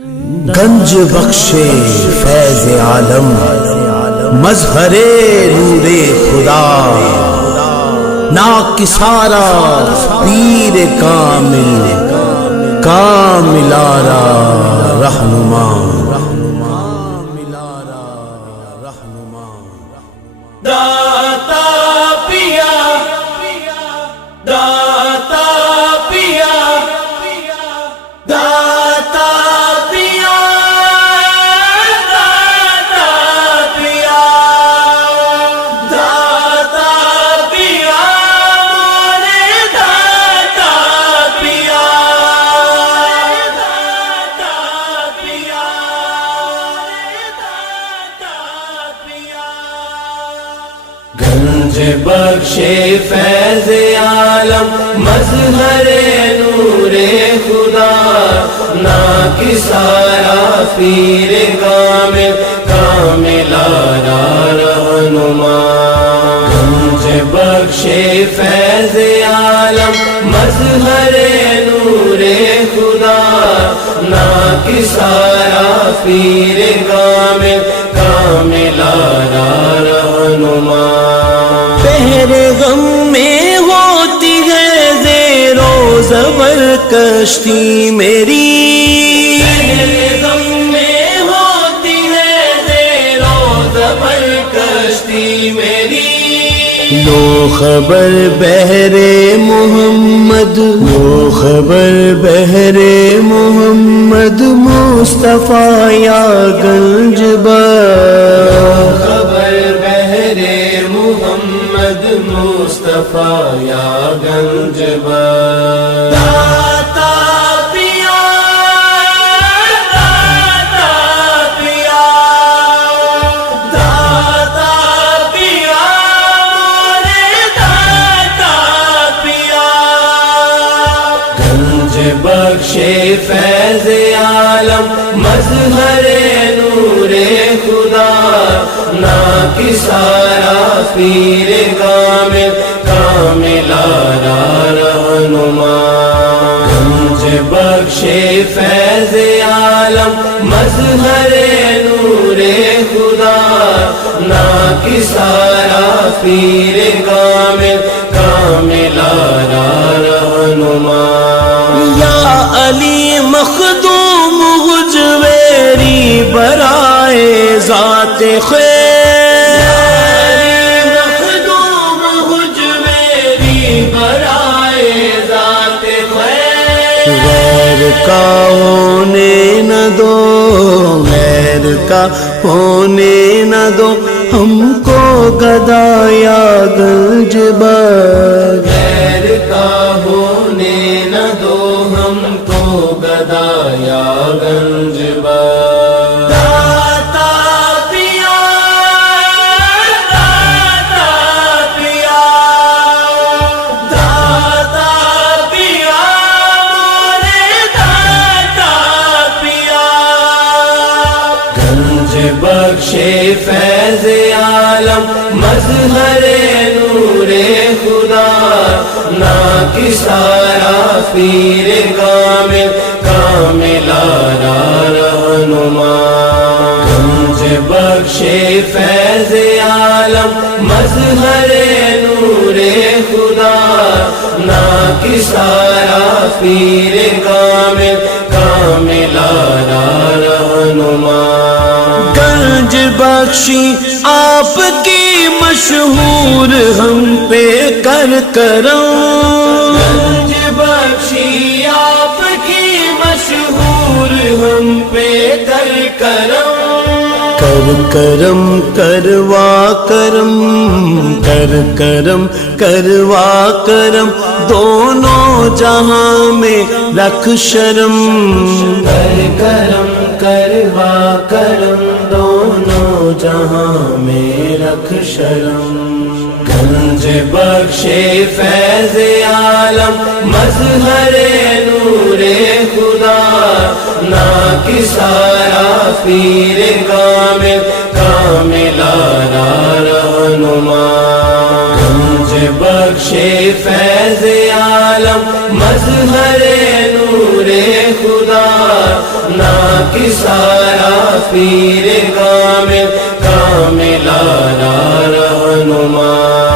گنج بخش فیض عالم مظہر نور خدا ناکسارا پیر کاملارا رہنما داتا پیا داتا پیا داتا پیا داتا پیا داتا پیا مورے داتا پیا داتا پیا داتا پیا گنج بخش فیض عالم مظہر نور خدا ناکسارا پیر کاملارا رہنما گنج بخش فیض عالم مظہر نور خدا ناکسارا پیر کاملارا رہنما بحر غم میں ہوتی ہے زیر و زبر کشتی میری غم میں ہوتی ہے زیر و زبر کشتی میری لو خبر بحر محمد لو خبر بحر محمد مصطفیٰ یا گنج خبر بحر محمد مصطفیٰ یا گنج داتا پیا داتا پیا داتا پیا مورے داتا پیا گنج بخش فیض عالم مظہر نور خدا ناکسارا پیر کاملارا رہنما گنج بخش فیض عالم مظہر نور خدا ناکسارا پیر کاملارا رہنما یا علی مخدوم غجویری برائے ذات خیر مخدوم حجویری برائے ذات خیر غیر کا ہونے نہ دو غیر کا ہونے نہ دو ہم کو گدا یا گنج بخش غیر کا ہونے نہ دو ہم کو گدا یا گنج داتا پیا داتا پیا داتا پیا مورے داتا پیا گنج بخش فیض عالم مظہر نور خدا ناکسارا پیر کاملارا رہنما گنج بخش فیض عالم مظہر نور خدا ناکسارا پیر کاملارا رہنما گنج بخشی آپ کی مشہور ہم پہ کر کرم گنج بخشی آپ کی مشہور ہم پہ کر کرم کر کرم کروا کرم کر کرم کروا کرم دونوں جہاں میں رکھ شرم کر کرم کروا کرم دونوں جہاں میں رکھ شرم گنج بخش فیض عالم مظہر نور خدا ناکسارا پیر کاملارا رہنما گنج بخش فیض عالم مظہر نور خدا نا کسایا پیر کامل کامل آرا رہنما